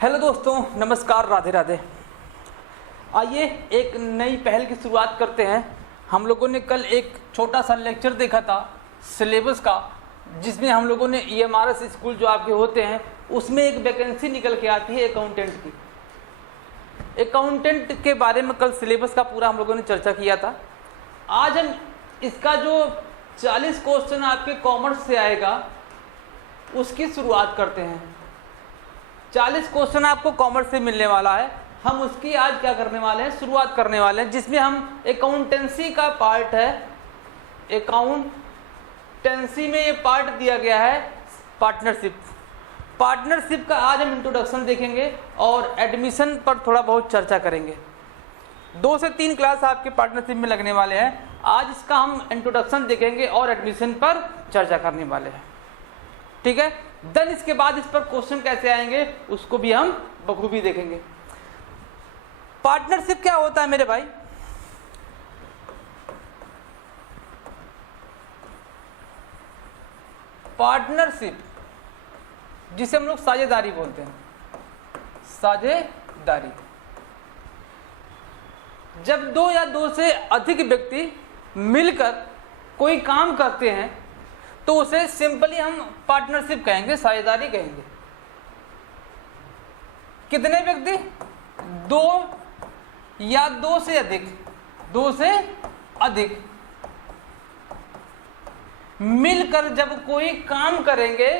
Hello दोस्तों, नमस्कार, राधे राधे। आइए एक नई पहल की शुरुआत करते हैं। हम लोगों ने कल एक छोटा सा लेक्चर देखा था सिलेबस का, जिसमें हम लोगों ने EMRS स्कूल जो आपके होते हैं उसमें एक वैकेंसी निकल के आती है अकाउंटेंट की। अकाउंटेंट के बारे में कल सिलेबस का पूरा हम लोगों ने चर्चा किया था। आज हम इसका जो 40 क्वेश्चन आपके कॉमर्स से आएगा उसकी शुरुआत करते हैं। 40 क्वेश्चन आपको कॉमर्स से मिलने वाला है। हम उसकी आज क्या करने वाले हैं, शुरुआत करने वाले हैं, जिसमें हम अकाउंटेंसी का पार्ट है। अकाउंटेंसी में ये पार्ट दिया गया है पार्टनरशिप का आज हम इंट्रोडक्शन देखेंगे और एडमिशन पर थोड़ा बहुत चर्चा करेंगे। 2 से 3 क्लास आपके पार्टनरशिप में लगने वाले हैं। आज इसका हम इंट्रोडक्शन देखेंगे और एडमिशन पर चर्चा करने वाले हैं, ठीक है। देन इसके बाद इस पर क्वेश्चन कैसे आएंगे उसको भी हम बखूबी देखेंगे। पार्टनरशिप क्या होता है मेरे भाई? पार्टनरशिप जिसे हम लोग साझेदारी बोलते हैं, साझेदारी। जब 2 या 2 से अधिक व्यक्ति मिलकर कोई काम करते हैं तो उसे सिंपली हम पार्टनरशिप कहेंगे, साझेदारी कहेंगे। कितने व्यक्ति? 2 या 2 से अधिक, 2 से अधिक मिलकर जब कोई काम करेंगे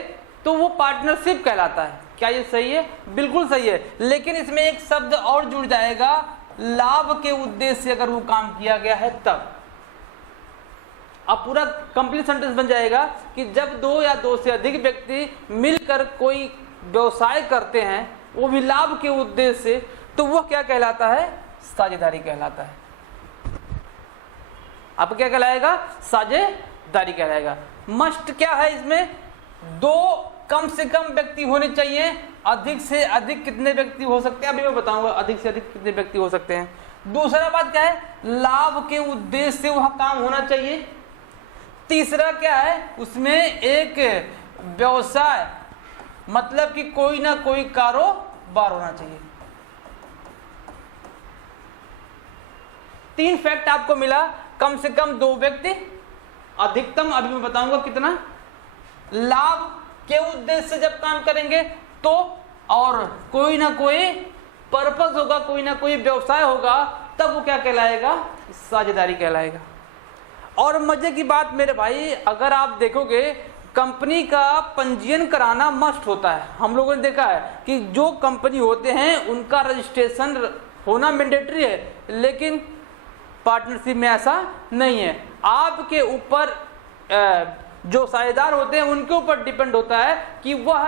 तो वो पार्टनरशिप कहलाता है। क्या ये सही है? बिल्कुल सही है। लेकिन इसमें एक शब्द और जुड़ जाएगा, लाभ के उद्देश्य से अगर वो काम किया गया है तब। अब पूरा कंप्लीट सेंटेंस बन जाएगा कि जब 2 या 2 से अधिक व्यक्ति मिलकर कोई व्यवसाय करते हैं, वो भी लाभ के उद्देश्य से, तो वह क्या कहलाता है? साझेदारी कहलाता है। अब क्या कहलाएगा? साझेदारी कहलाएगा। मस्ट क्या है इसमें? 2 कम से कम व्यक्ति होने चाहिए। अधिक से अधिक कितने व्यक्ति हो सकते हैं अभी मैं बताऊंगा, अधिक से अधिक कितने व्यक्ति हो सकते हैं। दूसरा बात क्या है? लाभ के उद्देश्य से वह काम होना चाहिए। तीसरा क्या है? उसमें एक व्यवसाय, मतलब कि कोई ना कोई कारोबार होना चाहिए। 3 फैक्ट आपको मिला। कम से कम 2 व्यक्ति, अधिकतम अभी मैं बताऊंगा कितना, लाभ के उद्देश्य से जब काम करेंगे तो, और कोई ना कोई पर्पस होगा, कोई ना कोई व्यवसाय होगा, तब वो क्या कहलाएगा? साझेदारी कहलाएगा। और मजे की बात मेरे भाई, अगर आप देखोगे कंपनी का पंजीयन कराना मस्ट होता है। हम लोगों ने देखा है कि जो कंपनी होते हैं उनका रजिस्ट्रेशन होना मैंडेटरी है, लेकिन पार्टनरशिप में ऐसा नहीं है। आपके ऊपर जो साझेदार होते हैं उनके ऊपर डिपेंड होता है कि वह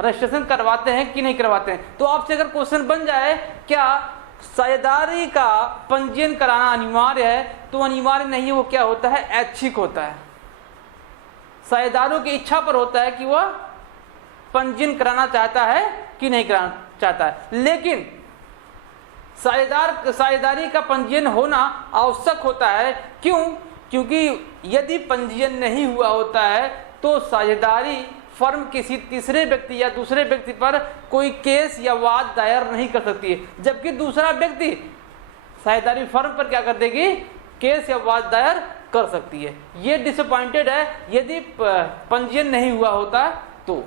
रजिस्ट्रेशन करवाते हैं कि नहीं करवाते हैं। तो आपसे अगर क्वेश्चन बन जाए क्या साझेदारी का पंजीयन कराना अनिवार्य है, तो अनिवार्य नहीं है। वो क्या होता है? ऐच्छिक होता है। साझेदारों की इच्छा पर होता है कि वह पंजीयन कराना चाहता है कि नहीं कराना चाहता है। लेकिन साझेदारी का पंजीयन होना आवश्यक होता है। क्यों? क्योंकि यदि पंजीयन नहीं हुआ होता है तो साझेदारी फर्म किसी तीसरे व्यक्ति या दूसरे व्यक्ति पर कोई केस या वाद दायर नहीं कर सकती है, जबकि दूसरा व्यक्ति साझेदारी फर्म पर क्या कर देगी? केस या वाद दायर कर सकती है। ये डिसअपॉइंटेड है यदि पंजीयन नहीं हुआ होता तो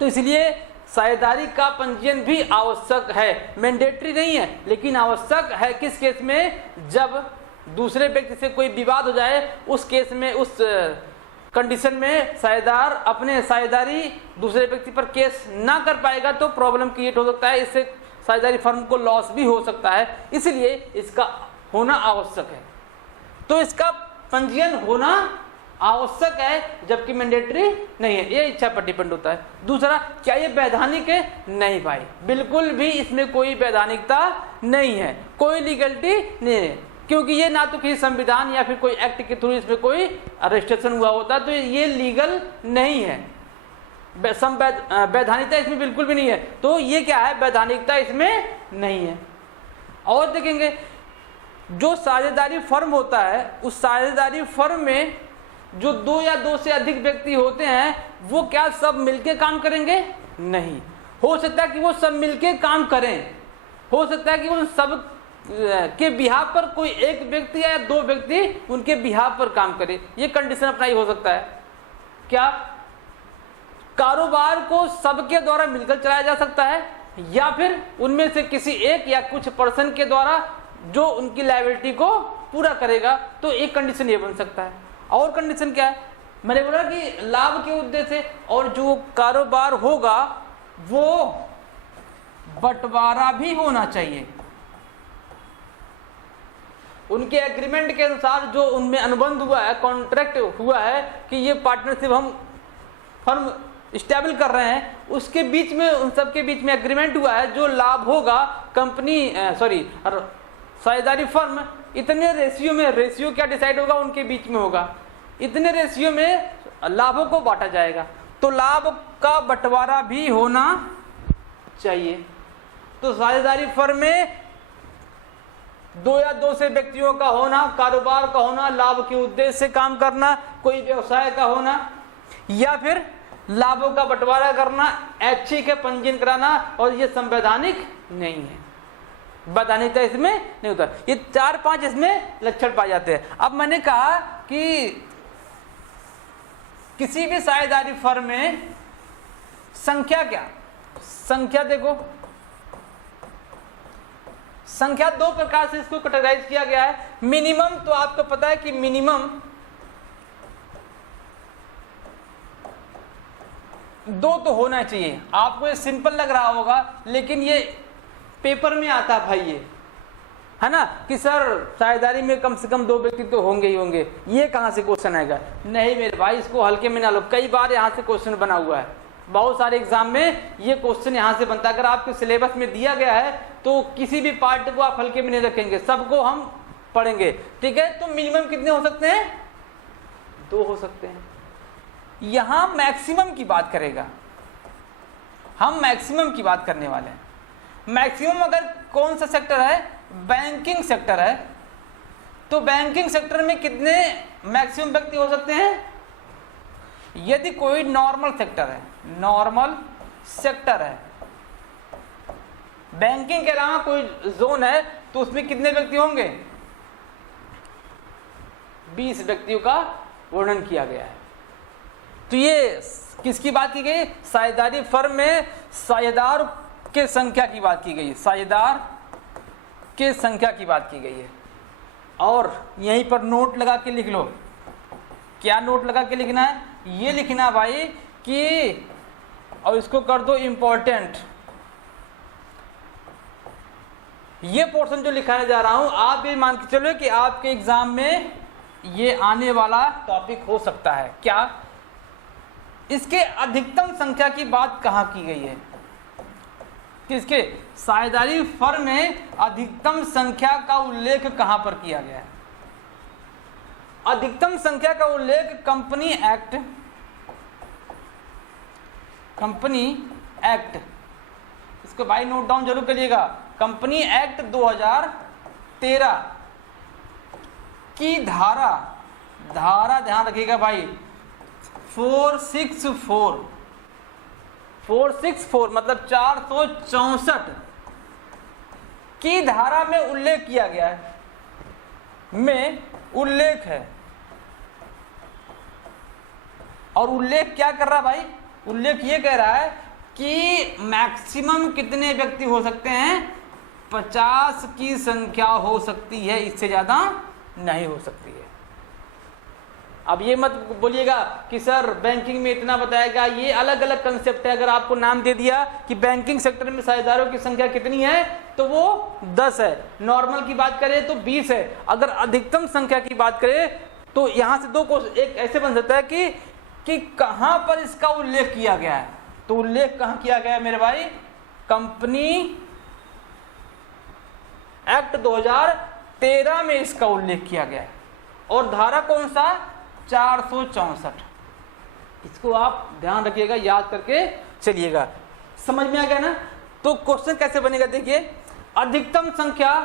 इसलिए साझेदारी का पंजीयन भी आवश्यक है। मैंडेटरी नहीं है लेकिन आवश्यक है। किस केस में? जब दूसरे व्यक्ति से कोई विवाद हो जाए, उस केस में, उस कंडीशन में साझेदार अपने साझेदारी दूसरे व्यक्ति पर केस ना कर पाएगा तो प्रॉब्लम क्रिएट हो सकता है। इससे साझेदारी फर्म को लॉस भी हो सकता है, इसलिए इसका होना आवश्यक है। तो इसका पंजीयन होना आवश्यक है जबकि मैंडेटरी नहीं है। ये इच्छा पर डिपेंड होता है। दूसरा, क्या ये वैधानिक है? नहीं भाई, बिल्कुल भी इसमें कोई वैधानिकता नहीं है, कोई लीगलिटी नहीं है, क्योंकि ये ना तो किसी संविधान या फिर कोई एक्ट के थ्रू इसमें कोई रजिस्ट्रेशन हुआ होता, तो ये लीगल नहीं है। वैधानिकता इसमें बिल्कुल भी नहीं है। तो ये क्या है? वैधानिकता इसमें नहीं है। और देखेंगे जो साझेदारी फर्म होता है, उस साझेदारी फर्म में जो 2 या 2 से अधिक व्यक्ति होते हैं वो क्या सब मिलके काम करेंगे? नहीं। हो सकता है कि वो सब मिलके काम करें, हो सकता है कि उन सब के बिहाफ पर कोई एक व्यक्ति या दो व्यक्ति उनके बिहाफ पर काम करे, ये कंडीशन अप्लाई हो सकता है। क्या कारोबार को सबके द्वारा मिलकर चलाया जा सकता है, या फिर उनमें से किसी एक या कुछ पर्सन के द्वारा जो उनकी लायबिलिटी को पूरा करेगा, तो एक कंडीशन ये बन सकता है। और कंडीशन क्या है, मैंने बोला कि लाभ के उद्देश्य से, और जो कारोबार होगा वो बंटवारा भी होना चाहिए। उनके एग्रीमेंट के अनुसार जो उनमें अनुबंध हुआ है, कॉन्ट्रैक्ट हुआ है कि ये पार्टनरशिप हम फर्म स्टेबल कर रहे हैं, उसके बीच में उन सबके बीच में एग्रीमेंट हुआ है, जो लाभ होगा कंपनी साझेदारी फर्म इतने रेशियो में, रेशियो क्या डिसाइड होगा उनके बीच में होगा, इतने रेशियो में लाभों को बांटा जाएगा, तो लाभ का बंटवारा भी होना चाहिए। तो साझेदारी फर्म में दो या दो से व्यक्तियों का होना, कारोबार का होना, लाभ के उद्देश्य से काम करना, कोई व्यवसाय का होना, या फिर लाभों का बंटवारा करना, ऐच्छिक है पंजीयन कराना, और ये संवैधानिक नहीं है, वैधानिकता इसमें नहीं होता। ये 4-5 इसमें लक्षण पाए जाते हैं। अब मैंने कहा कि किसी भी साझेदारी फर्म में संख्या क्या, संख्या देखो, संख्या दो प्रकार से इसको कैटेगराइज किया गया है। मिनिमम तो आपको पता है कि मिनिमम 2 तो होना चाहिए। आपको ये सिंपल लग रहा होगा, लेकिन ये पेपर में आता है भाई, ये है ना कि सर साझेदारी में कम से कम 2 व्यक्ति तो होंगे ही होंगे, ये कहां से क्वेश्चन आएगा? नहीं मेरे भाई, इसको हल्के में ना लो, कई बार यहां से क्वेश्चन बना हुआ है, बहुत सारे एग्जाम में ये क्वेश्चन यहां से बनता है। अगर आपके सिलेबस में दिया गया है तो किसी भी पार्ट को आप हल्के में नहीं रखेंगे, सबको हम पढ़ेंगे, ठीक है। तो मिनिमम कितने हो सकते हैं? 2 हो सकते हैं। यहां मैक्सिमम की बात करेगा, हम मैक्सिमम की बात करने वाले हैं। मैक्सिमम अगर कौन सा सेक्टर है? बैंकिंग सेक्टर है। तो बैंकिंग सेक्टर में कितने मैक्सिमम व्यक्ति हो सकते हैं? यदि कोई नॉर्मल सेक्टर है, नॉर्मल सेक्टर है, बैंकिंग के अलावा कोई जोन है, तो उसमें कितने व्यक्ति होंगे? 20 व्यक्तियों का वर्णन किया गया है। तो ये किसकी बात की गई? साझेदारी फर्म में साझेदार के संख्या की बात की गई है, साझेदार के संख्या की बात की गई है। और यहीं पर नोट लगा के लिख लो। क्या नोट लगा के लिखना है? ये लिखना भाई कि, और इसको कर दो इंपॉर्टेंट। ये पोर्शन जो लिखाने जा रहा हूं, आप ये मान के चलो कि आपके एग्जाम में ये आने वाला टॉपिक हो सकता है। क्या इसके अधिकतम संख्या की बात कहां की गई है? किसके? साझेदारी फर्म में अधिकतम संख्या का उल्लेख कहां पर किया गया है? अधिकतम संख्या का उल्लेख कंपनी एक्ट, कंपनी एक्ट, इसको भाई नोट डाउन जरूर करिएगा। कंपनी एक्ट 2013 की धारा ध्यान रखिएगा भाई, 464 मतलब 464 की धारा में उल्लेख किया गया है, में उल्लेख है। और उल्लेख क्या कर रहा है भाई? उल्लेख ये कह रहा है कि मैक्सिमम कितने व्यक्ति हो सकते हैं? 50 की संख्या हो सकती है, इससे ज्यादा नहीं हो सकती है। अब ये मत बोलिएगा कि सर बैंकिंग में इतना बताएगा, ये अलग अलग कंसेप्ट है। अगर आपको नाम दे दिया कि बैंकिंग सेक्टर में साझेदारों की संख्या कितनी है, तो वो 10 है। नॉर्मल की बात करें तो 20 है। अगर अधिकतम संख्या की बात करें तो यहां से दो को एक ऐसे बन सकता है कि कहां पर इसका उल्लेख किया गया है। तो उल्लेख कहां किया गया है मेरे भाई? कंपनी एक्ट 2013 में इसका उल्लेख किया गया है। और धारा कौन सा? 464। इसको आप ध्यान रखिएगा, याद करके चलिएगा। समझ में आ गया ना? तो क्वेश्चन कैसे बनेगा देखिए, अधिकतम संख्या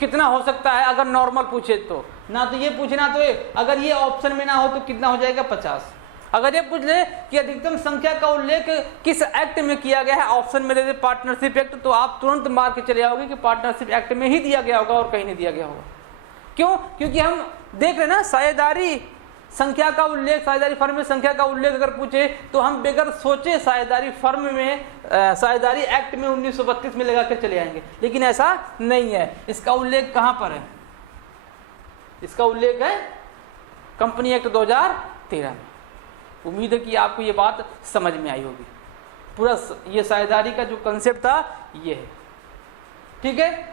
कितना हो सकता है अगर नॉर्मल पूछे तो, ना तो ये पूछना, तो अगर ये ऑप्शन में ना हो तो कितना हो जाएगा? 50। अगर ये पूछ ले कि अधिकतम संख्या का उल्लेख किस एक्ट में किया गया है, ऑप्शन में दे दे पार्टनरशिप एक्ट, तो आप तुरंत मार के चले आओगे कि पार्टनरशिप एक्ट में ही दिया गया होगा और कहीं नहीं दिया गया होगा। क्यों? क्योंकि हम देख रहे हैं ना, साझेदारी संख्या का उल्लेख, साझेदारी फर्म में संख्या का उल्लेख अगर पूछे तो हम बेगर सोचे साझेदारी फर्म में साझेदारी एक्ट में 1932 में लगा कर चले आएंगे, लेकिन ऐसा नहीं है। इसका उल्लेख कहां पर है? इसका उल्लेख है कंपनी एक्ट 2013 में। उम्मीद है कि आपको ये बात समझ में आई होगी। पूरा ये साझेदारी का जो कंसेप्ट था ये है। ठीक है,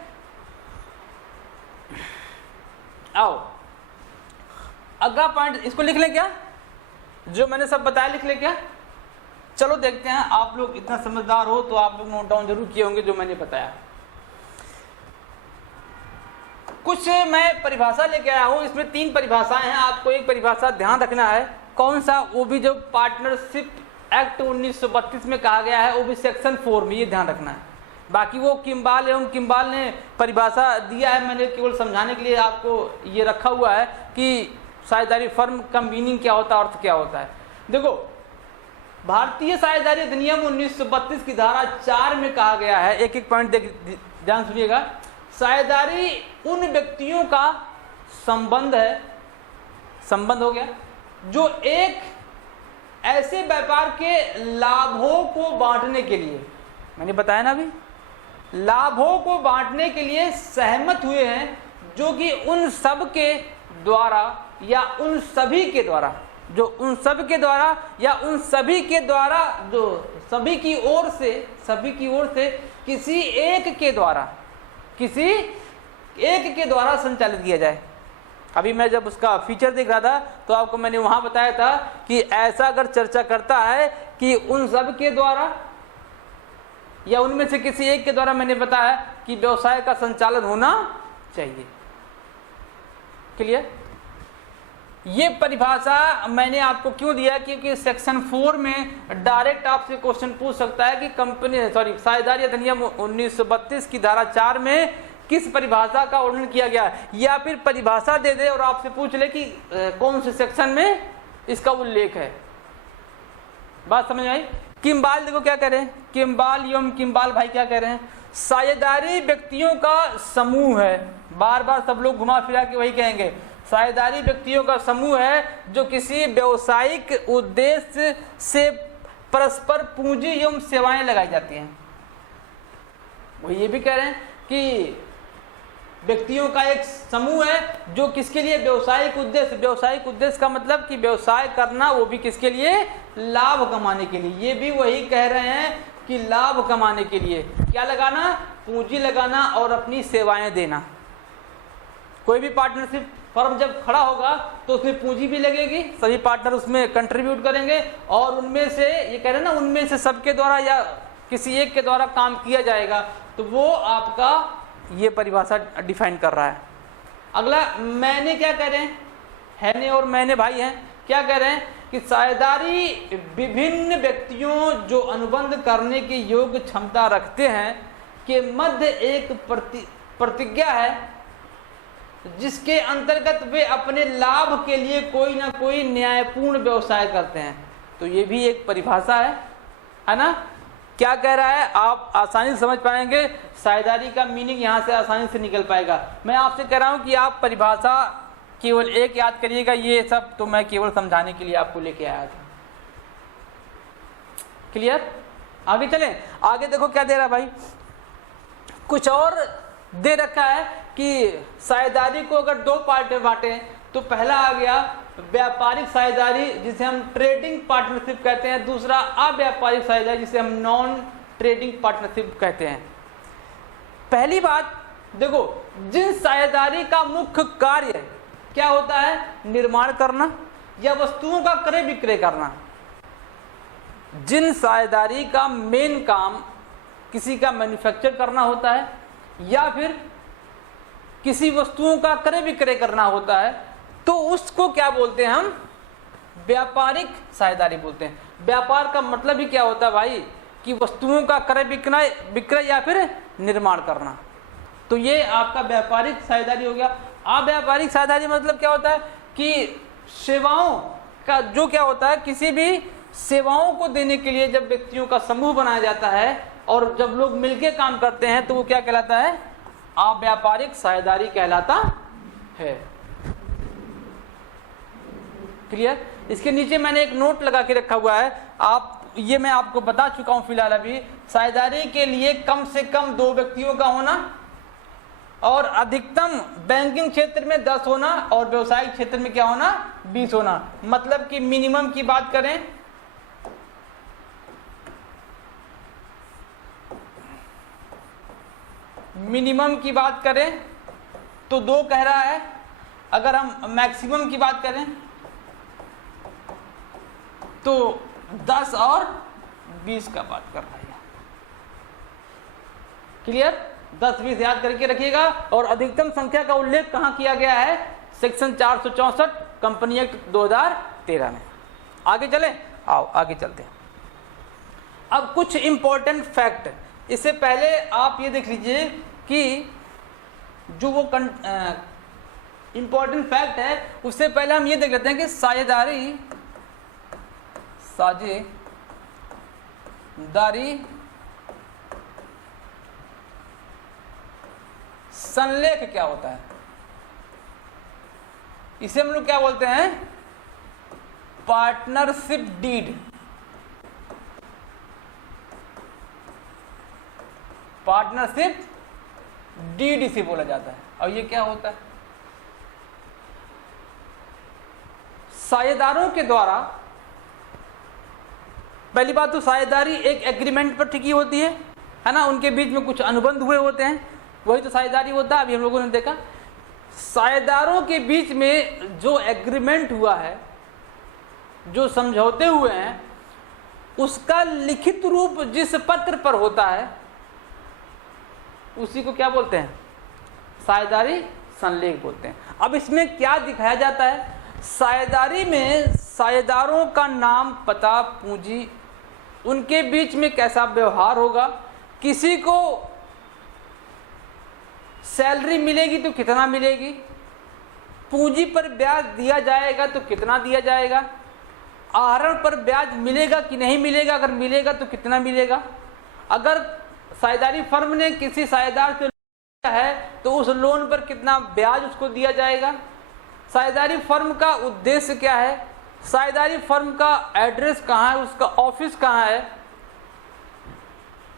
आओ अगला पॉइंट, इसको लिख लें क्या? जो मैंने सब बताया लिख लें क्या? चलो देखते हैं। आप लोग इतना समझदार हो तो आप लोग नोट डाउन जरूर किए होंगे जो मैंने बताया। कुछ मैं परिभाषा लेके आया हूं, इसमें 3 परिभाषाएं हैं। आपको एक परिभाषा ध्यान रखना है, कौन सा? वो भी जो पार्टनरशिप एक्ट 1932 में कहा गया है, वो भी सेक्शन 4 में, ये ध्यान रखना है। बाकी वो किम्बाल एवं किम्बाल ने परिभाषा दिया है, मैंने केवल समझाने के लिए आपको ये रखा हुआ है कि साझेदारी फर्म का मीनिंग क्या होता है, अर्थ क्या होता है। देखो, भारतीय साझेदारी अधिनियम 1932 की धारा 4 में कहा गया है, एक एक पॉइंट ध्यान सुनिएगा। साझेदारी उन व्यक्तियों का संबंध है, संबंध हो गया, जो एक ऐसे व्यापार के लाभों को बांटने के लिए, मैंने बताया ना अभी, लाभों को बांटने के लिए सहमत हुए हैं, जो कि उन सब के द्वारा या उन सभी के द्वारा, जो उन सब के द्वारा या उन सभी के द्वारा, जो सभी की ओर से, सभी की ओर से किसी एक के द्वारा, किसी एक के द्वारा संचालित किया जाए। अभी मैं जब उसका फीचर देख रहा था तो आपको मैंने वहां बताया था कि ऐसा अगर चर्चा करता है कि उन सब के द्वारा या उनमें से किसी एक के द्वारा, मैंने बताया कि व्यवसाय का संचालन होना चाहिए। क्लियर? ये परिभाषा मैंने आपको क्यों दिया? क्योंकि सेक्शन 4 में डायरेक्ट आपसे क्वेश्चन पूछ सकता है कि कंपनी साझेदारी अधिनियम 1932 की धारा 4 में किस परिभाषा का वर्णन किया गया है, या फिर परिभाषा दे दे और आपसे पूछ ले कि कौन से सेक्शन में इसका उल्लेख है। बात समझ आई? किम्बाल देखो क्या कह रहे हैं, किम्बाल एवं किम्बाल भाई क्या कह रहे हैं? साझेदारी व्यक्तियों का समूह है। बार बार सब लोग घुमा फिरा के वही कहेंगे, साझेदारी व्यक्तियों का समूह है जो किसी व्यवसायिक उद्देश्य से परस्पर पूंजी एवं सेवाएं लगाई जाती हैं। वो ये भी कह रहे हैं कि व्यक्तियों का एक समूह है जो किसके लिए? व्यवसायिक उद्देश्य। व्यवसायिक उद्देश्य का मतलब कि व्यवसाय करना, वो भी किसके लिए? लाभ कमाने के लिए। ये भी वही कह रहे हैं कि लाभ कमाने के लिए क्या लगाना? पूंजी लगाना और अपनी सेवाएं देना। कोई भी पार्टनरशिप फर्म जब खड़ा होगा तो उसमें पूंजी भी लगेगी, सभी पार्टनर उसमें कंट्रीब्यूट करेंगे और उनमें से, ये कह रहे हैं ना, उनमें से सबके द्वारा या किसी एक के द्वारा काम किया जाएगा, तो वो आपका ये परिभाषा डिफाइन कर रहा है। अगला मैंने क्या कह रहे हैं? हैने और मैंने भाई हैं, क्या कह रहे हैं कि साझेदारी विभिन्न व्यक्तियों जो अनुबंध करने की योग्य क्षमता रखते हैं के मध्य एक प्रतिज्ञा है जिसके अंतर्गत वे अपने लाभ के लिए कोई ना कोई न्यायपूर्ण व्यवसाय करते हैं। तो ये भी एक परिभाषा है ना? क्या कह रहा है? आप आसानी से समझ पाएंगे, साझेदारी का मीनिंग यहाँ से आसानी से निकल पाएगा। मैं आपसे कह रहा हूँ कि आप परिभाषा केवल एक याद करिएगा, ये सब तो मैं केवल समझाने के लिए आपको लेके आया था। क्लियर? आगे चलें। आगे देखो क्या दे रहा है भाई, कुछ और दे रखा है कि साझेदारी को अगर 2 पार्ट में बांटे तो पहला आ गया व्यापारिक साझेदारी जिसे हम ट्रेडिंग पार्टनरशिप कहते हैं, दूसरा अव्यापारिक साझेदारी जिसे हम नॉन ट्रेडिंग पार्टनरशिप कहते हैं। पहली बात देखो, जिन साझेदारी का मुख्य कार्य क्या होता है? निर्माण करना या वस्तुओं का क्रय विक्रय करना। जिन साझेदारी का मेन काम किसी का मैन्युफैक्चर करना होता है या फिर किसी वस्तुओं का क्रय विक्रय करना होता है, तो उसको क्या बोलते हैं? हम व्यापारिक साझेदारी बोलते हैं। व्यापार का मतलब ही क्या होता है भाई? कि वस्तुओं का क्रय विक्रय या फिर निर्माण करना। तो ये आपका व्यापारिक साझेदारी हो गया। अव्यापारिक साझेदारी मतलब क्या होता है? कि सेवाओं का जो क्या होता है, किसी भी सेवाओं को देने के लिए जब व्यक्तियों का समूह बनाया जाता है और जब लोग मिलकर काम करते हैं तो वो क्या कहलाता है, अव्यापारिक साझेदारी कहलाता है। क्लियर? इसके नीचे मैंने एक नोट लगा के रखा हुआ है, ये मैं आपको बता चुका हूं फिलहाल अभी। साझेदारी के लिए कम से कम 2 व्यक्तियों का होना और अधिकतम बैंकिंग क्षेत्र में 10 होना और व्यवसायिक क्षेत्र में क्या होना, 20 होना। मतलब कि मिनिमम की बात करें तो 2 कह रहा है। अगर हम मैक्सिमम की बात करें तो 10 और 20 का बात कर रहा है। क्लियर? 10-20 याद करके रखिएगा। और अधिकतम संख्या का उल्लेख कहां किया गया है, सेक्शन 464 कंपनी एक्ट 2013 में। आगे चलें, आओ आगे चलते हैं। अब कुछ इंपॉर्टेंट फैक्ट, इससे पहले आप ये देख लीजिए कि जो वो इंपॉर्टेंट फैक्ट है उससे पहले हम ये देख लेते हैं कि साझेदारी संलेख क्या होता है। इसे हम लोग क्या बोलते हैं, पार्टनरशिप डीड। पार्टनरशिप डीड इसे बोला जाता है। और ये क्या होता है, साझेदारों के द्वारा, पहली बात तो साझेदारी एक एग्रीमेंट पर टिकी होती है ना, उनके बीच में कुछ अनुबंध हुए होते हैं, वही तो साझेदारी होता है। अभी हम लोगों ने देखा साझेदारों के बीच में जो एग्रीमेंट हुआ है, जो समझौते हुए हैं, उसका लिखित रूप जिस पत्र पर होता है उसी को क्या बोलते हैं, साझेदारी संलेख बोलते हैं। अब इसमें क्या दिखाया जाता है, साझेदारी में साझेदारों का नाम, पता, पूंजी, उनके बीच में कैसा व्यवहार होगा, किसी को सैलरी मिलेगी तो कितना मिलेगी, पूंजी पर ब्याज दिया जाएगा तो कितना दिया जाएगा, आहरण पर ब्याज मिलेगा कि नहीं मिलेगा, अगर मिलेगा तो कितना मिलेगा, अगर साझेदारी फर्म ने किसी साझेदार से लिया है तो उस लोन पर कितना ब्याज उसको दिया जाएगा, साझेदारी फर्म का उद्देश्य क्या है, साझेदारी फर्म का एड्रेस कहाँ है, उसका ऑफिस कहाँ है,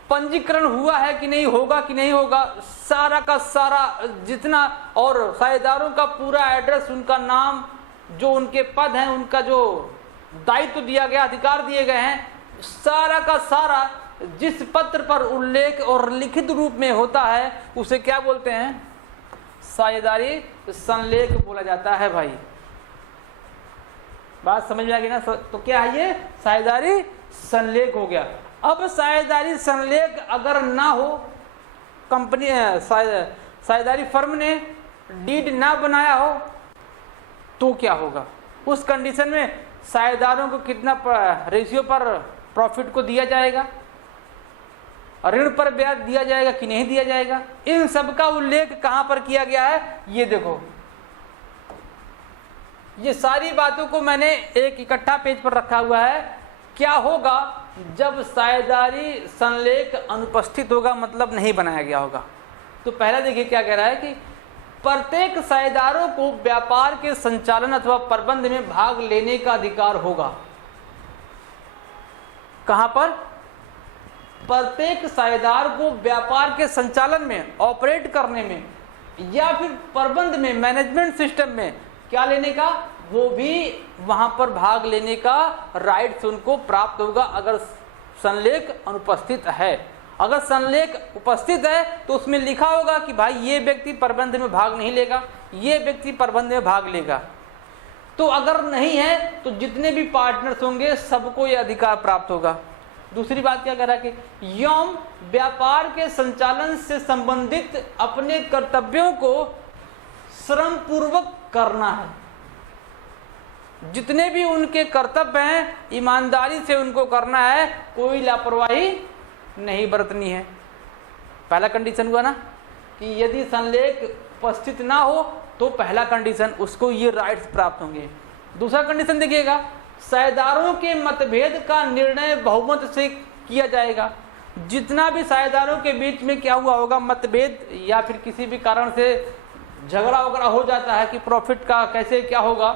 पंजीकरण हुआ है कि नहीं, होगा कि नहीं होगा, सारा का सारा जितना, और साझेदारों का पूरा एड्रेस, उनका नाम, जो उनके पद हैं, उनका जो दायित्व दिया गया, अधिकार दिए गए हैं, सारा का सारा जिस पत्र पर उल्लेख और लिखित रूप में होता है उसे क्या बोलते हैं, साझेदारी संलेख बोला जाता है। भाई बात समझ में आ गई ना? तो क्या है ये, साझेदारी संलेख हो गया। अब साझेदारी संलेख अगर ना हो, कंपनी साझेदारी फर्म ने डीड ना बनाया हो तो क्या होगा, उस कंडीशन में साझेदारों को कितना रेशियो पर प्रॉफिट को दिया जाएगा, ऋण पर ब्याज दिया जाएगा कि नहीं दिया जाएगा, इन सब का उल्लेख कहां पर किया गया है, ये देखो। ये सारी बातों को मैंने एक इकट्ठा पेज पर रखा हुआ है। क्या होगा जब साझेदारी संलेख अनुपस्थित होगा, मतलब नहीं बनाया गया होगा। तो पहला देखिए क्या कह रहा है कि प्रत्येक साझेदारों को व्यापार के संचालन अथवा प्रबंध में भाग लेने का अधिकार होगा। कहां पर, प्रत्येक साझेदार को व्यापार के संचालन में, ऑपरेट करने में या फिर प्रबंध में, मैनेजमेंट सिस्टम में क्या लेने का, वो भी वहां पर भाग लेने का राइट्स उनको प्राप्त होगा अगर संलेख अनुपस्थित है। अगर संलेख उपस्थित है तो उसमें लिखा होगा कि भाई ये व्यक्ति प्रबंध में भाग नहीं लेगा, ये व्यक्ति प्रबंध में भाग लेगा। तो अगर नहीं है तो जितने भी पार्टनर्स होंगे सबको ये अधिकार प्राप्त होगा। दूसरी बात क्या कह रहा है कि यौम व्यापार के संचालन से संबंधित अपने कर्तव्यों को श्रम पूर्वक करना है। जितने भी उनके कर्तव्य हैं ईमानदारी से उनको करना है, कोई लापरवाही नहीं बरतनी है। पहला कंडीशन हुआ ना कि यदि संलेख उपस्थित ना हो तो पहला कंडीशन उसको ये राइट्स प्राप्त होंगे। दूसरा कंडीशन देखिएगा, साझेदारों के मतभेद का निर्णय बहुमत से किया जाएगा। जितना भी साझेदारों के बीच में क्या हुआ होगा, मतभेद या फिर किसी भी कारण से झगड़ा वगैरह हो जाता है कि प्रॉफिट का कैसे क्या होगा,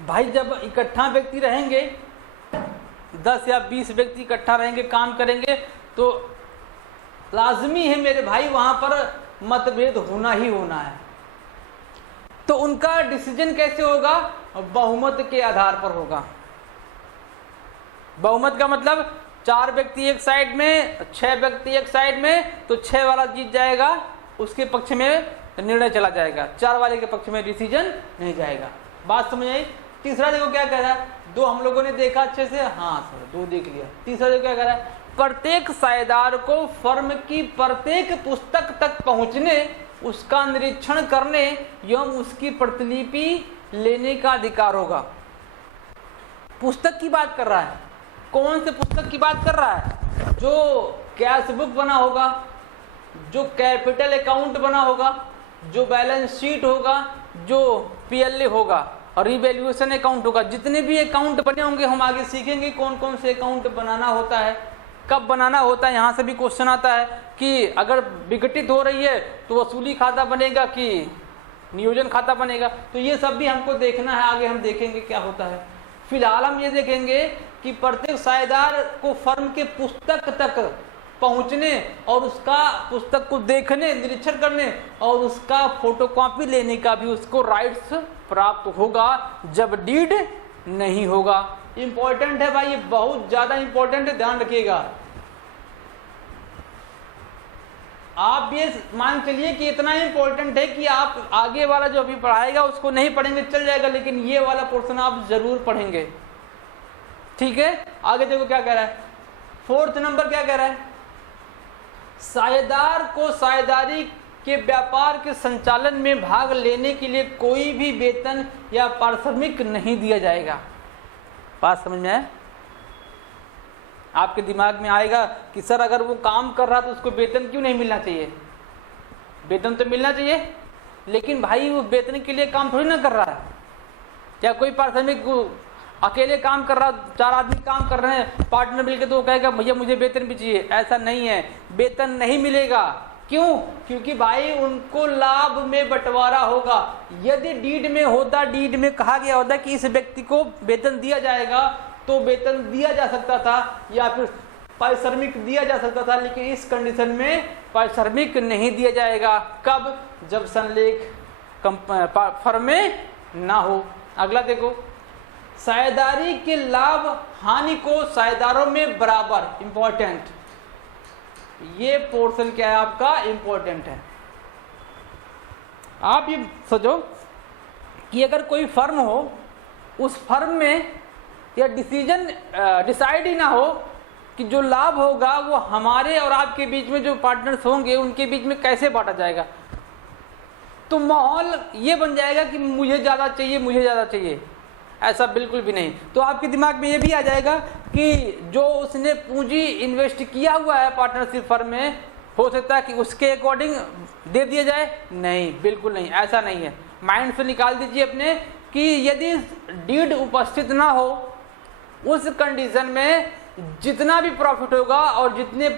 भाई जब इकट्ठा व्यक्ति रहेंगे, 10 या 20 व्यक्ति इकट्ठा रहेंगे, काम करेंगे, तो लाजमी है मेरे भाई वहां पर मतभेद होना ही होना है। तो उनका डिसीजन कैसे होगा, बहुमत के आधार पर होगा। बहुमत का मतलब 4 व्यक्ति एक साइड में, 6 व्यक्ति एक साइड में, तो 6 वाला जीत जाएगा, उसके पक्ष में निर्णय चला जाएगा, 4 वाले के पक्ष में डिसीजन नहीं जाएगा। बात समझ आई। तीसरा देखो क्या कह रहा है, 2 हम लोगों ने देखा अच्छे से, हाँ सर 2 देख लिया। तीसरा देखो क्या कह रहा है, प्रत्येक साझेदार को फर्म की प्रत्येक पुस्तक तक पहुंचने, उसका निरीक्षण करने एवं उसकी प्रतिलिपि लेने का अधिकार होगा। पुस्तक की बात कर रहा है, कौन से पुस्तक की बात कर रहा है, जो कैश बुक बना होगा, जो कैपिटल अकाउंट बना होगा, जो बैलेंस शीट होगा, जो पीएलए होगा और रिवैल्यूएशन अकाउंट होगा। जितने भी अकाउंट बने होंगे हम आगे सीखेंगे कौन कौन से अकाउंट बनाना होता है, कब बनाना होता है। यहाँ से भी क्वेश्चन आता है कि अगर विघटित हो रही है तो वसूली खाता बनेगा कि नियोजन खाता बनेगा। तो ये सब भी हमको देखना है, आगे हम देखेंगे क्या होता है। फिलहाल हम ये देखेंगे कि प्रत्येक साझेदार को फर्म के पुस्तक तक पहुंचने और उसका पुस्तक को देखने, निरीक्षण करने और उसका फोटोकॉपी लेने का भी उसको राइट्स प्राप्त होगा जब डीड नहीं होगा। इंपॉर्टेंट है भाई, ये बहुत ज्यादा इंपॉर्टेंट है, ध्यान रखिएगा। आप ये मान चलिए कि इतना इंपॉर्टेंट है कि आप आगे वाला जो अभी पढ़ाएगा उसको नहीं पढ़ेंगे चल जाएगा, लेकिन ये वाला पोर्शन आप जरूर पढ़ेंगे, ठीक है। आगे देखो क्या कह रहा है, 4th नंबर क्या कह रहा है, साझेदार को साझेदारी के व्यापार के संचालन में भाग लेने के लिए कोई भी वेतन या पारिश्रमिक नहीं दिया जाएगा। बात समझ में आया? आपके दिमाग में आएगा कि सर अगर वो काम कर रहा तो उसको वेतन क्यों नहीं मिलना चाहिए? वेतन तो मिलना चाहिए, लेकिन भाई वो वेतन के लिए काम थोड़ी ना कर रहा है, या कोई पारिश्रमिक अकेले काम कर रहा, 4 आदमी काम कर रहे हैं, पार्टनर मिलकर तो वो कहेगा भैया मुझे वेतन भी चाहिए, ऐसा नहीं है, वेतन नहीं मिलेगा। क्यों? क्योंकि भाई उनको लाभ में बंटवारा होगा। यदि डीड में होता, डीड में कहा गया होता कि इस व्यक्ति को वेतन दिया जाएगा, तो वेतन दिया जा सकता था या फिर पारिश्रमिक दिया जा सकता था, लेकिन इस कंडीशन में पारिश्रमिक नहीं दिया जाएगा। कब? जब संलेख फर्म में ना हो। अगला देखो, साझेदारी के लाभ हानि को साझेदारों में बराबर, इंपॉर्टेंट, ये पोर्शन क्या है आपका, इंपॉर्टेंट है। आप ये सोचो कि अगर कोई फर्म हो, उस फर्म में या डिसाइड ही ना हो कि जो लाभ होगा वो हमारे और आपके बीच में जो पार्टनर्स होंगे उनके बीच में कैसे बांटा जाएगा, तो माहौल ये बन जाएगा कि मुझे ज़्यादा चाहिए, मुझे ज़्यादा चाहिए। ऐसा बिल्कुल भी नहीं। तो आपके दिमाग में ये भी आ जाएगा कि जो उसने पूंजी इन्वेस्ट किया हुआ है पार्टनरशिप फर्म में, हो सकता है कि उसके अकॉर्डिंग दे दिया जाए। नहीं, बिल्कुल नहीं, ऐसा नहीं है। माइंड से निकाल दीजिए अपने कि यदि डीड उपस्थित ना हो, उस कंडीशन में जितना भी प्रॉफिट होगा और जितने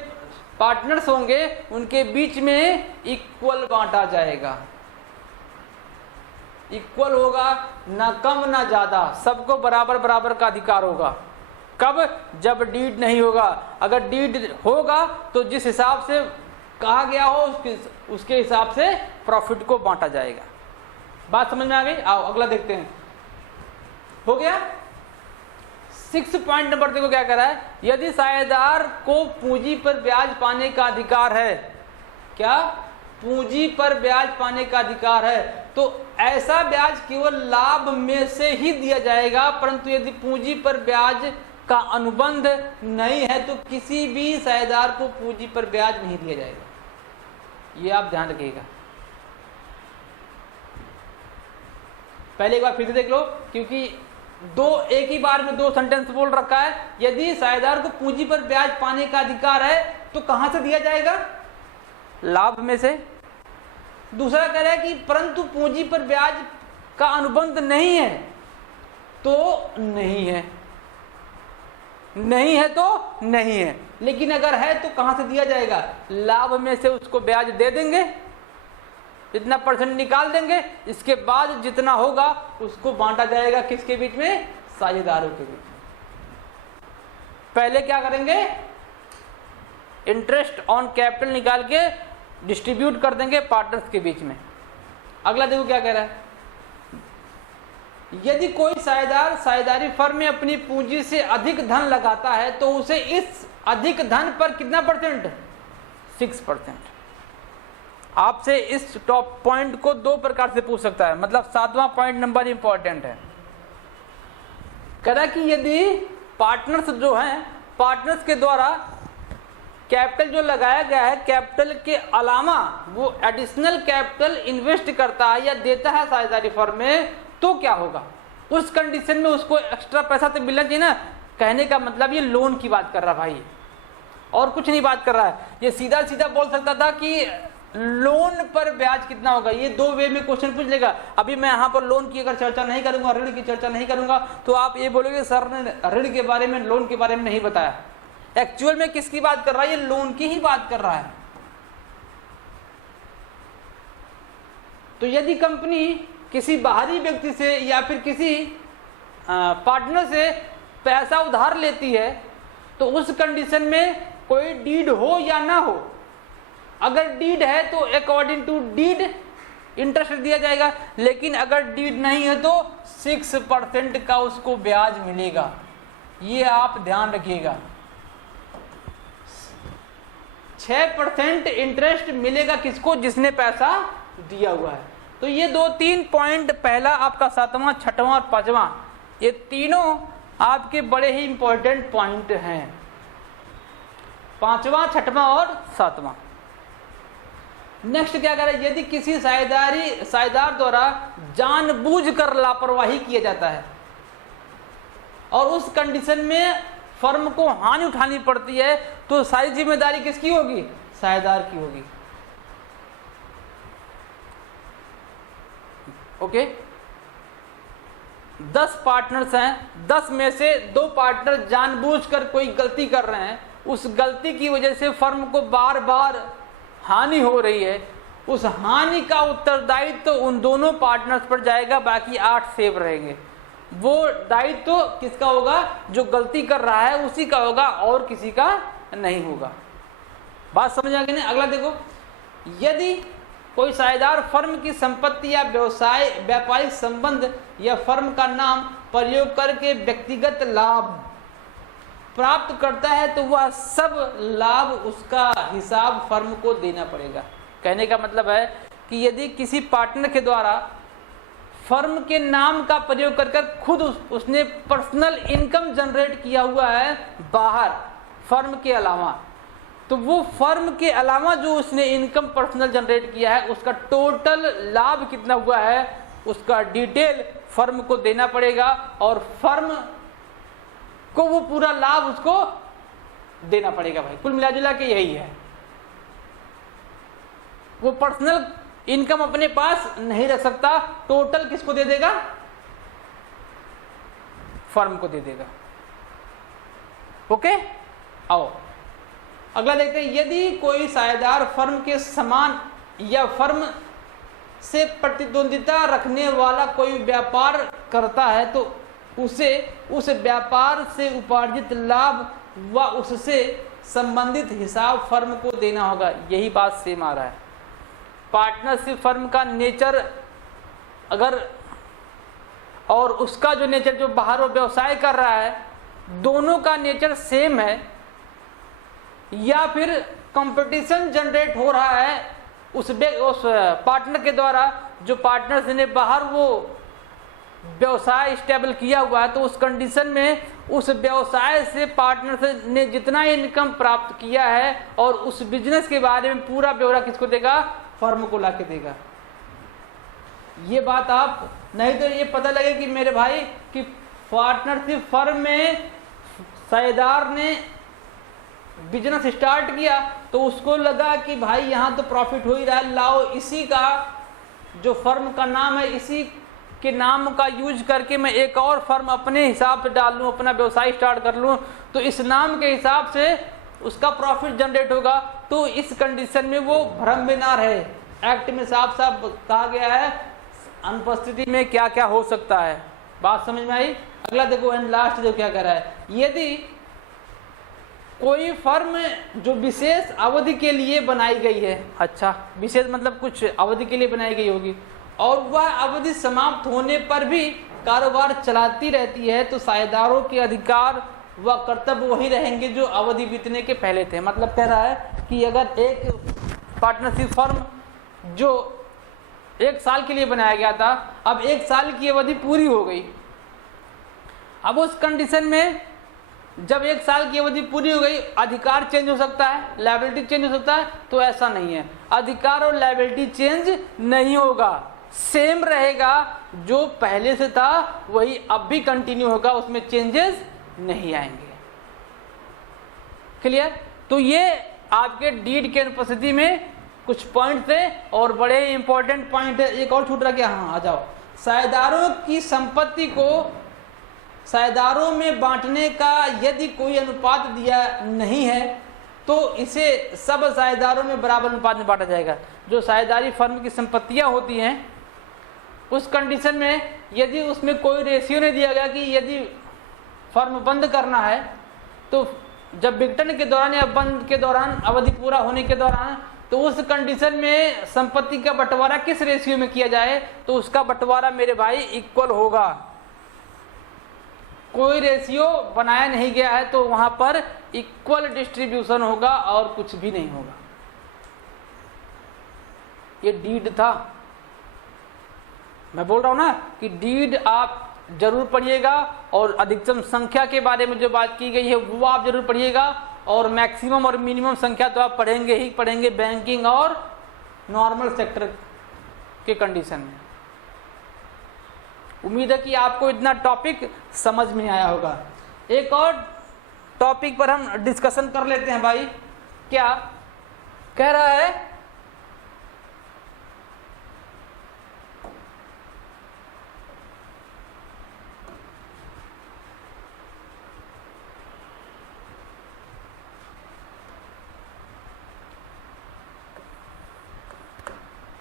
पार्टनर्स होंगे उनके बीच में इक्वल बांटा जाएगा। इक्वल होगा, ना कम ना ज्यादा, सबको बराबर बराबर का अधिकार होगा। कब? जब डीड नहीं होगा। अगर डीड होगा तो जिस हिसाब से कहा गया हो उसके हिसाब से प्रॉफिट को बांटा जाएगा। बात समझ में आ गई? आओ अगला देखते हैं। हो गया 6 पॉइंट नंबर देखो क्या कह रहा है, यदि साझेदार को पूंजी पर ब्याज पाने का अधिकार है, क्या? पूंजी पर ब्याज पाने का अधिकार है, तो ऐसा ब्याज केवल लाभ में से ही दिया जाएगा, परंतु यदि पूंजी पर ब्याज का अनुबंध नहीं है तो किसी भी साझेदार को पूंजी पर ब्याज नहीं दिया जाएगा। ये आप ध्यान रखिएगा। पहले एक बार फिर से देख लो, क्योंकि एक ही बार में 2 सेंटेंस बोल रखा है। यदि साझेदार को पूंजी पर ब्याज पाने का अधिकार है तो कहां से दिया जाएगा? लाभ में से। दूसरा कह रहा है कि परंतु पूंजी पर ब्याज का अनुबंध नहीं है, तो नहीं है, नहीं है तो नहीं है। लेकिन अगर है तो कहां से दिया जाएगा? लाभ में से उसको ब्याज दे देंगे, इतना परसेंट निकाल देंगे, इसके बाद जितना होगा उसको बांटा जाएगा किसके बीच में? साझेदारों के बीच में। पहले क्या करेंगे? इंटरेस्ट ऑन कैपिटल निकाल के डिस्ट्रीब्यूट कर देंगे पार्टनर्स के बीच में। अगला देखो क्या कह रहा है, यदि कोई साझेदार साझेदारी फर्म में अपनी पूंजी से अधिक धन लगाता है तो उसे इस अधिक धन पर कितना परसेंट? 6%। आपसे इस टॉप पॉइंट को दो प्रकार से पूछ सकता है, मतलब 7वां पॉइंट नंबर इंपॉर्टेंट है। कह रहा कि यदि पार्टनर्स जो हैं, पार्टनर्स के द्वारा कैपिटल जो लगाया गया है, कैपिटल के अलावा वो एडिशनल कैपिटल इन्वेस्ट करता है या देता है साझेदारी फर्म में, तो क्या होगा? उस कंडीशन में उसको एक्स्ट्रा पैसा तो मिलना चाहिए ना। कहने का मतलब ये लोन की बात कर रहा भाई, और कुछ नहीं बात कर रहा है। ये सीधा सीधा बोल सकता था कि लोन पर ब्याज कितना होगा। ये दो वे में क्वेश्चन पूछ लेगा। अभी मैं यहाँ पर लोन की अगर चर्चा नहीं करूंगा, ऋण की चर्चा नहीं करूंगा, तो आप ये बोलोगे सर ने ऋण के बारे में, लोन के बारे में नहीं बताया। एक्चुअल में किसकी बात कर रहा है? ये लोन की ही बात कर रहा है। तो यदि कंपनी किसी बाहरी व्यक्ति से या फिर किसी पार्टनर से पैसा उधार लेती है, तो उस कंडीशन में कोई डीड हो या ना हो, अगर डीड है तो अकॉर्डिंग टू डीड इंटरेस्ट दिया जाएगा, लेकिन अगर डीड नहीं है तो 6% का उसको ब्याज मिलेगा। ये आप ध्यान रखिएगा, 6% इंटरेस्ट मिलेगा किसको? जिसने पैसा दिया हुआ है। तो ये 2-3 पॉइंट, पहला आपका 7वां, 6वां और 5वां, ये तीनों आपके बड़े ही इंपॉर्टेंट पॉइंट हैं। 5वां, 6वां और 7वां। नेक्स्ट क्या कर रहा है, यदि किसी साझेदार द्वारा जानबूझकर लापरवाही किया जाता है और उस कंडीशन में फर्म को हानि उठानी पड़ती है, तो सारी जिम्मेदारी किसकी होगी? साझेदार की होगी। ओके, 10 पार्टनर्स हैं, 10 में से 2 पार्टनर जानबूझकर कोई गलती कर रहे हैं, उस गलती की वजह से फर्म को बार बार हानि हो रही है, उस हानि का उत्तरदायित्व तो उन दोनों पार्टनर्स पर जाएगा, बाकी 8 सेव रहेंगे। वो दायित्व तो किसका होगा? जो गलती कर रहा है उसी का होगा, और किसी का नहीं होगा। बात समझ आ गई ना? अगला देखो, यदि कोई साझेदार फर्म की संपत्ति या व्यापारिक संबंध या फर्म का नाम प्रयोग करके व्यक्तिगत लाभ प्राप्त करता है, तो वह सब लाभ उसका हिसाब फर्म को देना पड़ेगा। कहने का मतलब है कि यदि किसी पार्टनर के द्वारा फर्म के नाम का प्रयोग कर खुद उसने पर्सनल इनकम जनरेट किया हुआ है बाहर फर्म के अलावा, तो वो फर्म के अलावा जो उसने इनकम पर्सनल जनरेट किया है, उसका टोटल लाभ कितना हुआ है, उसका डिटेल फर्म को देना पड़ेगा, और फर्म को वो पूरा लाभ उसको देना पड़ेगा। भाई कुल मिलाजुला के यही है। वो पर्सनल इनकम अपने पास नहीं रख सकता, टोटल किसको दे देगा? फर्म को दे देगा। ओके, आओ अगला देखते हैं। यदि कोई साझेदार फर्म के समान या फर्म से प्रतिद्वंदिता रखने वाला कोई व्यापार करता है, तो उसे उस व्यापार से उपार्जित लाभ व उससे संबंधित हिसाब फर्म को देना होगा। यही बात सेम आ रहा है। पार्टनरशिप फर्म का नेचर अगर, और उसका जो नेचर जो बाहर वो व्यवसाय कर रहा है, दोनों का नेचर सेम है, या फिर कंपटीशन जनरेट हो रहा है उस पार्टनर के द्वारा, जो पार्टनर्स ने बाहर वो व्यवसाय स्टेबल किया हुआ है, तो उस कंडीशन में उस व्यवसाय से पार्टनर ने जितना इनकम प्राप्त किया है और उस बिजनेस के बारे में पूरा ब्यौरा किसको देगा? फर्म को लाके देगा। ये बात आप, नहीं तो ये पता लगे कि मेरे भाई कि पार्टनरशिप फर्म में साझेदार ने बिजनेस स्टार्ट किया तो उसको लगा कि भाई यहाँ तो प्रॉफिट हो ही रहा है, लाओ इसी का जो फर्म का नाम है इसी के नाम का यूज करके मैं एक और फर्म अपने हिसाब से डाल लूँ, अपना व्यवसाय स्टार्ट कर लूँ, तो इस नाम के हिसाब से उसका प्रॉफिट जनरेट होगा। तो इस कंडीशन में वो भ्रम में ना रहे। एक्ट में साफ साफ कहा गया है अनुपस्थिति में क्या क्या हो सकता है। बात समझ में आई? अगला देखो एंड लास्ट जो क्या कह रहा है, यदि कोई फर्म जो विशेष अवधि के लिए बनाई गई है, अच्छा विशेष मतलब कुछ अवधि के लिए बनाई गई होगी, और वह अवधि समाप्त होने पर भी कारोबार चलाती रहती है, तो साझेदारों के अधिकार व कर्तव्य वही रहेंगे जो अवधि बीतने के पहले थे। मतलब कह रहा है कि अगर एक पार्टनरशिप फर्म जो 1 साल के लिए बनाया गया था, अब 1 साल की अवधि पूरी हो गई, अब उस कंडीशन में जब 1 साल की अवधि पूरी हो गई, अधिकार चेंज हो सकता है, लायबिलिटी चेंज हो सकता है? तो ऐसा नहीं है, अधिकार और लायबिलिटी चेंज नहीं होगा, सेम रहेगा, जो पहले से था वही अब भी कंटिन्यू होगा, उसमें चेंजेस नहीं आएंगे। क्लियर? तो ये आपके डीड के अनुपस्थिति में कुछ पॉइंट थे और बड़े इंपॉर्टेंट पॉइंट है। एक और छूट रहा क्या? हाँ आ जाओ। साझेदारों की संपत्ति को साझेदारों में बांटने का यदि कोई अनुपात दिया नहीं है तो इसे सब साझेदारों में बराबर अनुपात में बांटा जाएगा। जो साझेदारी फर्म की संपत्तियां होती हैं उस कंडीशन में यदि उसमें कोई रेशियो नहीं दिया गया कि यदि फर्म बंद करना है तो जब विघटन के दौरान या बंद के दौरान अवधि पूरा होने के दौरान, तो उस कंडीशन में संपत्ति का बंटवारा किस रेशियो में किया जाए, तो उसका बंटवारा मेरे भाई इक्वल होगा। कोई रेशियो बनाया नहीं गया है तो वहां पर इक्वल डिस्ट्रीब्यूशन होगा और कुछ भी नहीं होगा। ये डीड था, मैं बोल रहा हूं ना कि डीड आप जरूर पढ़िएगा और अधिकतम संख्या के बारे में जो बात की गई है वो आप जरूर पढ़िएगा, और मैक्सिमम और मिनिमम संख्या तो आप पढ़ेंगे ही पढ़ेंगे बैंकिंग और नॉर्मल सेक्टर के कंडीशन में। उम्मीद है कि आपको इतना टॉपिक समझ में आया होगा। एक और टॉपिक पर हम डिस्कशन कर लेते हैं भाई। क्या कह रहा है?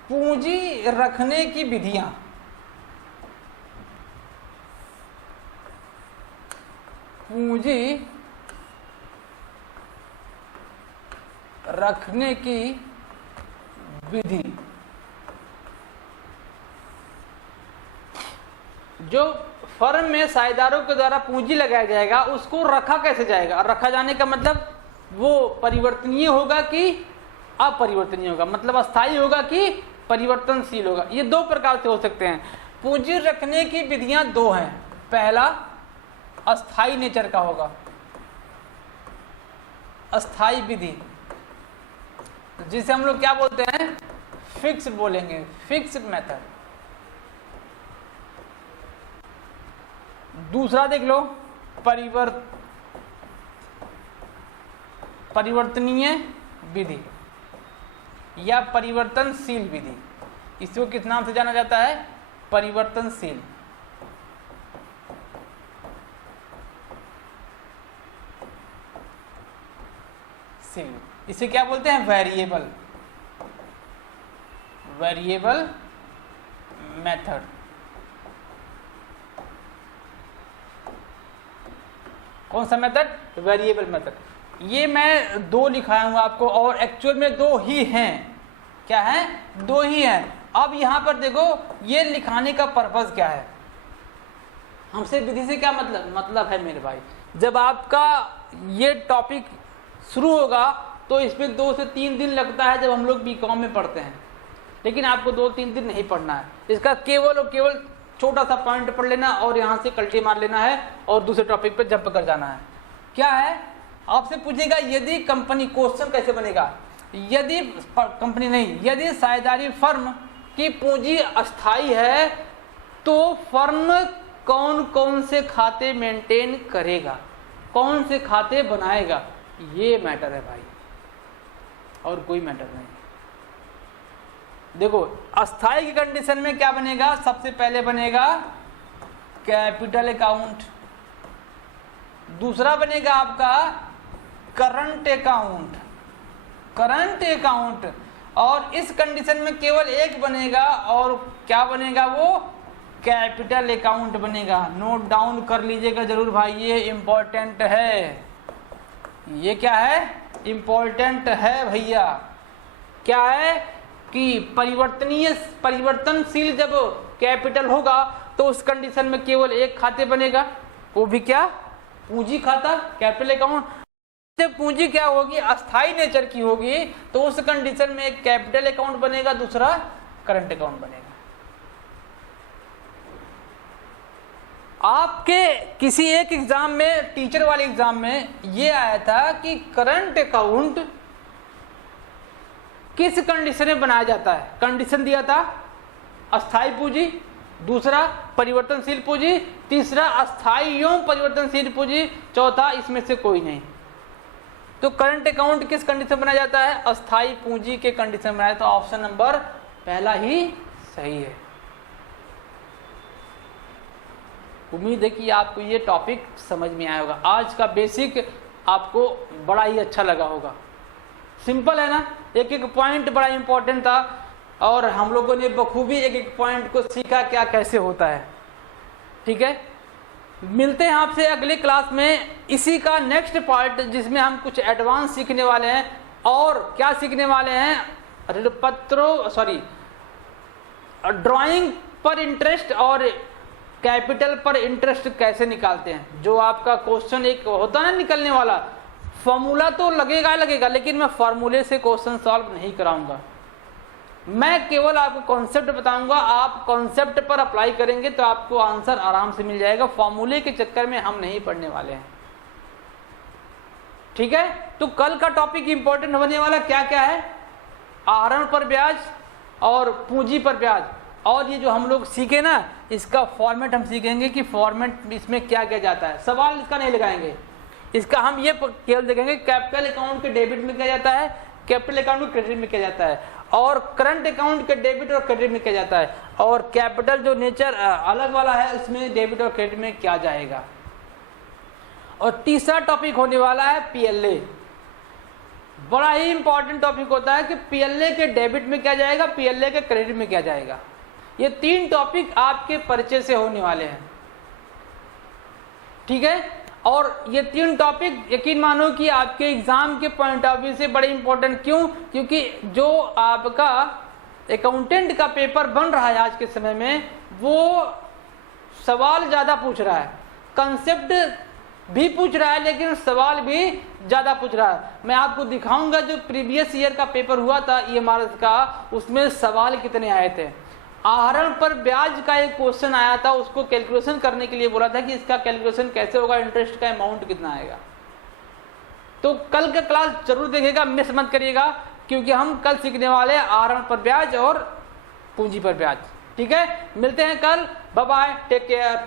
पूंजी रखने की विधियां। पूंजी रखने की विधि जो फर्म में साझेदारों के द्वारा पूंजी लगाया जाएगा उसको रखा कैसे जाएगा। रखा जाने का मतलब वो परिवर्तनीय होगा कि अपरिवर्तनीय होगा, मतलब अस्थायी होगा कि परिवर्तनशील होगा। ये 2 प्रकार से हो सकते हैं। पूंजी रखने की विधियां 2 हैं। पहला अस्थायी नेचर का होगा, अस्थायी विधि, जिसे हम लोग क्या बोलते हैं? फिक्स बोलेंगे, फिक्स्ड मेथड। दूसरा देख लो परिवर्तनीय विधि या परिवर्तनशील विधि। इसको किस नाम से जाना जाता है? परिवर्तनशील। इसे क्या बोलते हैं? Variable, variable method. कौन सा मेथड? Variable method. ये मैं 2 लिखाया हूं आपको और एक्चुअल में 2 ही हैं। क्या है? 2 ही हैं। अब यहां पर देखो ये लिखाने का पर्पस क्या है, हमसे विधि से क्या मतलब है मेरे भाई। जब आपका ये टॉपिक शुरू होगा तो इसमें 2 से 3 दिन लगता है जब हम लोग बीकॉम में पढ़ते हैं, लेकिन आपको 2-3 दिन नहीं पढ़ना है। इसका केवल और केवल छोटा सा पॉइंट पढ़ लेना और यहाँ से कल्टी मार लेना है और दूसरे टॉपिक पर जंप कर जाना है। क्या है? आपसे पूछेगा यदि कंपनी, क्वेश्चन कैसे बनेगा, यदि कंपनी नहीं, यदि साझेदारी फर्म की पूंजी अस्थायी है तो फर्म कौन कौन से खाते मेंटेन करेगा, कौन से खाते बनाएगा। ये मैटर है भाई, और कोई मैटर नहीं। देखो अस्थाई की कंडीशन में क्या बनेगा, सबसे पहले बनेगा कैपिटल अकाउंट, दूसरा बनेगा आपका करंट अकाउंट, करंट अकाउंट, और इस कंडीशन में केवल एक बनेगा, और क्या बनेगा वो कैपिटल अकाउंट बनेगा। नोट डाउन कर लीजिएगा जरूर भाई, ये इंपॉर्टेंट है, ये क्या है, इंपॉर्टेंट है भैया। क्या है कि परिवर्तनशील जब कैपिटल होगा तो उस कंडीशन में केवल एक खाते बनेगा, वो भी क्या, पूंजी खाता, कैपिटल अकाउंट। पूंजी क्या होगी, अस्थाई नेचर की होगी, तो उस कंडीशन में एक कैपिटल अकाउंट बनेगा, दूसरा करंट अकाउंट बनेगा। आपके किसी एक एग्जाम में, टीचर वाले एग्जाम में ये आया था कि करंट अकाउंट किस कंडीशन में बनाया जाता है, कंडीशन दिया था अस्थाई पूंजी, दूसरा परिवर्तनशील पूंजी, तीसरा अस्थाई एवं परिवर्तनशील पूंजी, चौथा इसमें से कोई नहीं। तो करंट अकाउंट किस कंडीशन में बनाया जाता है, अस्थाई पूंजी के कंडीशन में बनाया, तो ऑप्शन नंबर पहला ही सही है। उम्मीद है कि आपको ये टॉपिक समझ में आया होगा। आज का बेसिक आपको बड़ा ही अच्छा लगा होगा, सिंपल है ना, एक एक पॉइंट बड़ा इंपॉर्टेंट था, और हम लोगों ने बखूबी एक एक पॉइंट को सीखा क्या कैसे होता है। ठीक है, मिलते हैं आपसे अगले क्लास में इसी का नेक्स्ट पार्ट, जिसमें हम कुछ एडवांस सीखने वाले हैं। और क्या सीखने वाले हैं, ड्राइंग पर इंटरेस्ट और कैपिटल पर इंटरेस्ट कैसे निकालते हैं। जो आपका क्वेश्चन एक होता है ना निकलने वाला, फॉर्मूला तो लगेगा, लेकिन मैं फॉर्मूले से क्वेश्चन सॉल्व नहीं कराऊंगा, मैं केवल आपको कॉन्सेप्ट बताऊंगा। आप कॉन्सेप्ट पर अप्लाई करेंगे तो आपको आंसर आराम से मिल जाएगा, फॉर्मूले के चक्कर में हम नहीं पढ़ने वाले हैं। ठीक है, तो कल का टॉपिक इंपॉर्टेंट होने वाला क्या क्या है, आहरण पर ब्याज और पूंजी पर ब्याज। और ये जो हम लोग सीखे ना, इसका फॉर्मेट हम सीखेंगे कि फॉर्मेट इसमें क्या किया जाता है। सवाल इसका नहीं लगाएंगे, इसका हम ये केवल देखेंगे कैपिटल अकाउंट के डेबिट में क्या जाता है, कैपिटल अकाउंट के क्रेडिट में क्या जाता है, और करंट अकाउंट के डेबिट और क्रेडिट में क्या जाता है, और कैपिटल जो नेचर अलग वाला है उसमें डेबिट और क्रेडिट में क्या जाएगा। और तीसरा टॉपिक होने वाला है पीएलए, बड़ा ही इंपॉर्टेंट टॉपिक होता है कि पीएलए के डेबिट में क्या जाएगा, पीएलए के क्रेडिट में क्या जाएगा। ये तीन टॉपिक आपके परिचय से होने वाले हैं। ठीक है, और ये तीन टॉपिक यकीन मानो कि आपके एग्जाम के पॉइंट ऑफ व्यू से बड़े इंपॉर्टेंट, क्यों, क्योंकि जो आपका अकाउंटेंट का पेपर बन रहा है आज के समय में, वो सवाल ज्यादा पूछ रहा है, कंसेप्ट भी पूछ रहा है, लेकिन सवाल भी ज्यादा पूछ रहा है। मैं आपको दिखाऊंगा जो प्रीवियस ईयर का पेपर हुआ था ईएमआरएस का, उसमें सवाल कितने आए थे। आहरण पर ब्याज का एक क्वेश्चन आया था, उसको कैलकुलेशन करने के लिए बोला था कि इसका कैलकुलेशन कैसे होगा, इंटरेस्ट का अमाउंट कितना आएगा। तो कल का क्लास जरूर देखिएगा, मिस मत करिएगा, क्योंकि हम कल सीखने वाले हैं आहरण पर ब्याज और पूंजी पर ब्याज। ठीक है, मिलते हैं कल, बाय बाय, टेक केयर।